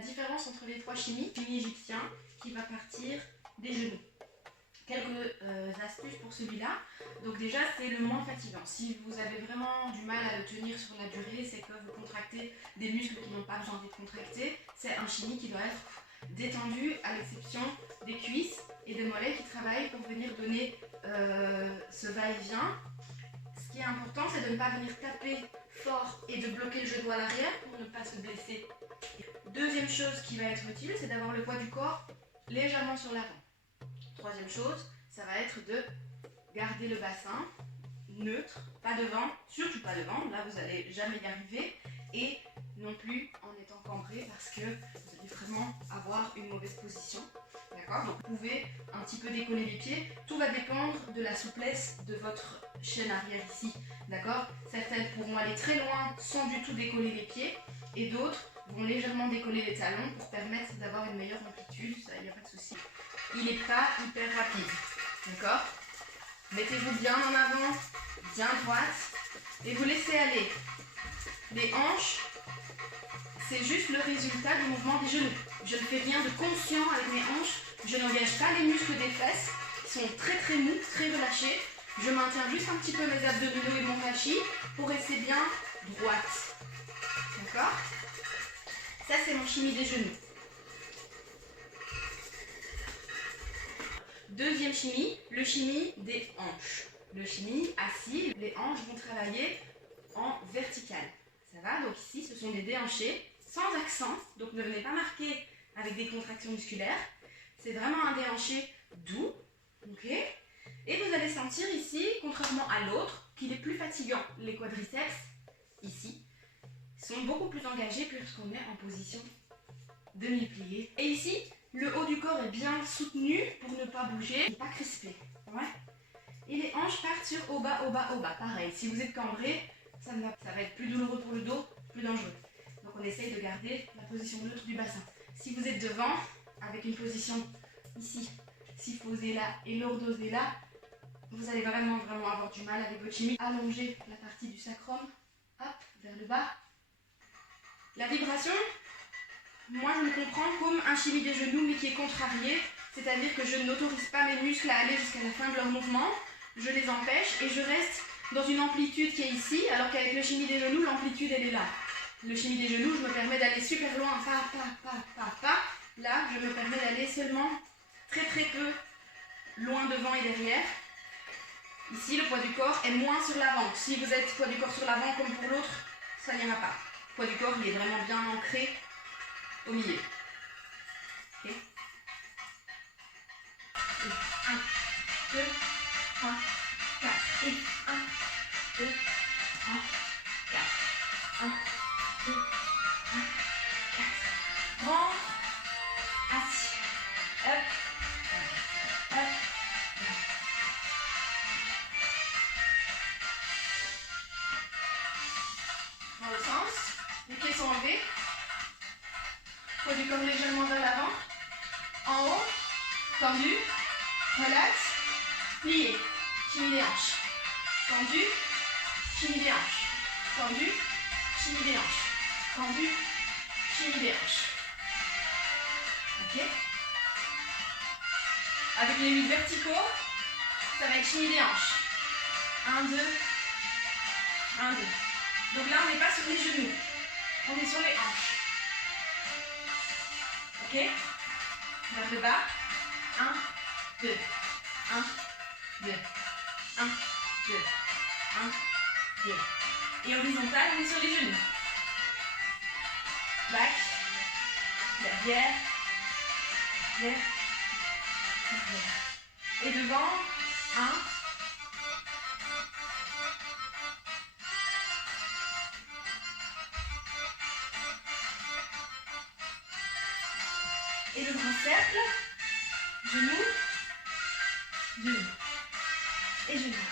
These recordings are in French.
différence entre les trois chimies. Chimie égyptien qui va partir des genoux. Quelques astuces pour celui-là. Donc déjà, c'est le moins fatigant. Si vous avez vraiment du mal à le tenir sur la durée, c'est que vous contractez des muscles qui n'ont pas besoin d'être contractés. C'est un chimie qui doit être détendu, à l'exception des cuisses et des mollets qui travaillent pour venir donner ce va-et-vient. Ce qui est important, c'est de ne pas venir taper fort et de bloquer le genou à l'arrière pour ne pas se blesser. Deuxième chose qui va être utile, c'est d'avoir le poids du corps légèrement sur l'avant. Troisième chose, ça va être de garder le bassin neutre, pas devant, surtout pas devant, là vous n'allez jamais y arriver, et non plus en étant cambré parce que vous allez vraiment avoir une mauvaise position. D'accord? Donc vous pouvez un petit peu décoller les pieds, tout va dépendre de la souplesse de votre chaîne arrière ici. D'accord? Certaines pourront aller très loin sans du tout décoller les pieds, et d'autres vont légèrement décoller les talons pour permettre d'avoir une meilleure amplitude, ça il n'y a pas de souci. Il n'est pas hyper rapide, d'accord? Mettez-vous bien en avant, bien droite, et vous laissez aller. Les hanches, c'est juste le résultat du mouvement des genoux. Je ne fais rien de conscient avec mes hanches, je n'engage pas les muscles des fesses, qui sont très très mous, très relâchés. Je maintiens juste un petit peu mes abdominaux et mon rachis pour rester bien droite. D'accord? Ça c'est mon chimie des genoux. Deuxième chimie, le chimie des hanches. Le chimie assis, les hanches vont travailler en vertical. Ça va? Donc ici, ce sont des déhanchés sans accent. Donc ne venez pas marquer avec des contractions musculaires. C'est vraiment un déhanché doux. Ok? Et vous allez sentir ici, contrairement à l'autre, qu'il est plus fatigant. Les quadriceps, ici, sont beaucoup plus engagés puisqu'on est en position demi-plié. Et ici, le haut du corps est bien soutenu pour ne pas bouger et pas crispé. Ouais. Et les hanches partent sur haut, bas, haut, bas, haut, bas. Pareil, si vous êtes cambré, ça va être plus douloureux pour le dos, plus dangereux. Donc on essaye de garder la position neutre du bassin. Si vous êtes devant, avec une position ici, syphosée là et lordosée là, vous allez vraiment avoir du mal avec votre chimie. Allongez la partie du sacrum, hop, vers le bas. La vibration, moi je le comprends comme un chimie des genoux mais qui est contrarié, c'est-à-dire que je n'autorise pas mes muscles à aller jusqu'à la fin de leur mouvement, je les empêche et je reste dans une amplitude qui est ici, alors qu'avec le chimie des genoux, l'amplitude elle est là. Le chimie des genoux, je me permets d'aller super loin, pas. Là, je me permets d'aller seulement très peu loin devant et derrière. Ici, le poids du corps est moins sur l'avant. Si vous êtes poids du corps sur l'avant comme pour l'autre, ça n'ira pas. Le poids du corps, il est vraiment bien ancré au milieu. Okay. 1, 2, 3, 4. Et 1, 2, 3, 4. 1, 2, 3, 4. Grand, assis. Hop, hop. Dans le sens, les pieds sont enlevés. Poids du corps légèrement vers l'avant. En haut, tendu, relax, plié, chimie des hanches. Tendu, chimie des hanches. Tendu, chimie des hanches. Tendu, chimie des hanches. Ok? Avec les 8 verticaux, ça va être chimie des hanches. 1, 2, 1, 2. Donc là, on n'est pas sur les genoux. On est sur les hanches. Ok? Vers le bas. 1, 2. 1, 2. 1, 2. 1, 2. Et horizontal, on est sur les genoux. Back. Derrière. Derrière. Derrière. Et devant. 1. Et le grand cercle, genoux, genoux, et genoux.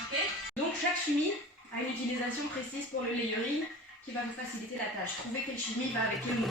Ok? Donc chaque chimie a une utilisation précise pour le layering qui va vous faciliter la tâche. Trouvez quelle chimie va avec quel mot.